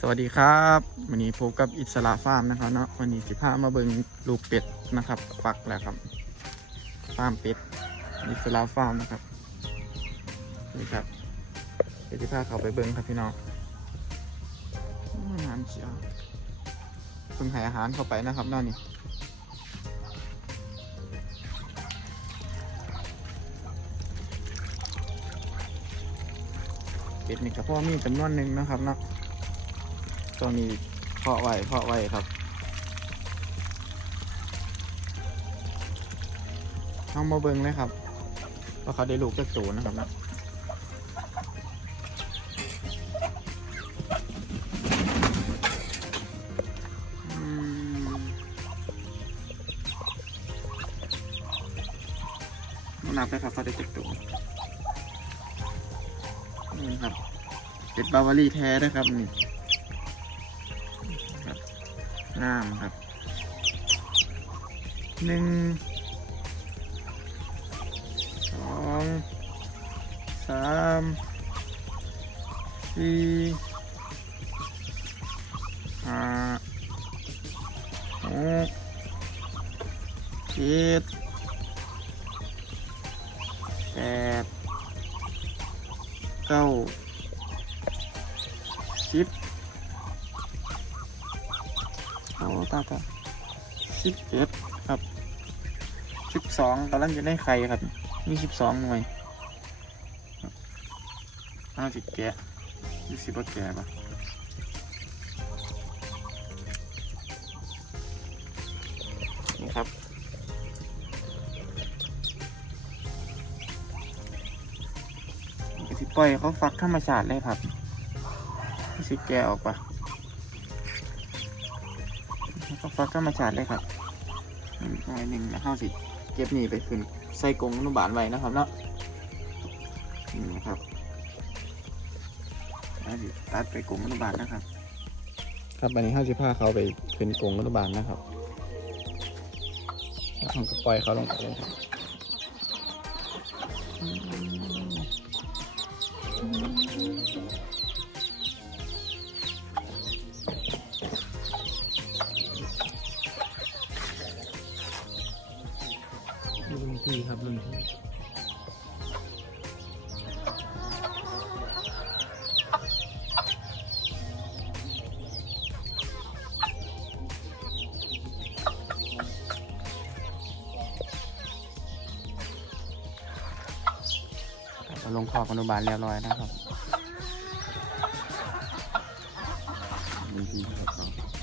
สวัสดีครับ วันนี้พบกับอิสระฟาร์มนะครับเนาะวันนี้สิพามาเบิงลูกเป็ดนะครับฟักแล้วครับฟาร์มเป็ดอิสระฟาร์มนะครับนี่ครับเดี๋ยวสิพาเขาไปเบิงครับพี่น้องน้ำเชียวเพิ่งให้อาหารเข้าไปนะครับนั่นนี่เป็ดนี่ก็พ่อมีจำนวนหนึ่งนะครับเนาะ ตัวนี้เพาะไว้เพาะไว้ครับเอามาเบิ้งเลยครับว่าเขาได้ลูกจากตูนะครับนะนับเลยครับเขาได้เจากตูนี่ครับ เป็ดบาวารี่แท้นะครับนี่ งามครับหนึ่งสองสามสี่ห้าหกเจ็ดแปดเก้าสิบ เอาตาตาสิบเอ็ดครับสิบสองกำลังจะได้ไข่ครับมีสิบสองหน่วยห้าสิบแกะยี่สิบแกะปะนี่ครับนี่ก็สิปล่อยเขาฟักธรรมชาติเลยครับยี่สิบแกะออกปะ ก็ฟักธรรมชาติเลยครับหนึ่งหน่อยหนึ่งนะข้าสิเก็บนี่ไปขึ้นใส่กรงอนุบาลไว้นะครับเนาะนี่นะครับข้าวสิตัดไปกรงอนุบาลนะครับ ครับอันนี้ข้าสิบผ้าเขาไปขึ้นกรงอนุบาลนะครับแล้วผมก็ปล่อยเขาลงไปเลยครับ รุ่นพี่ครับรุ่นพี่เราลงขอบอนุบาลเรียบร้อยนะครับดีครับ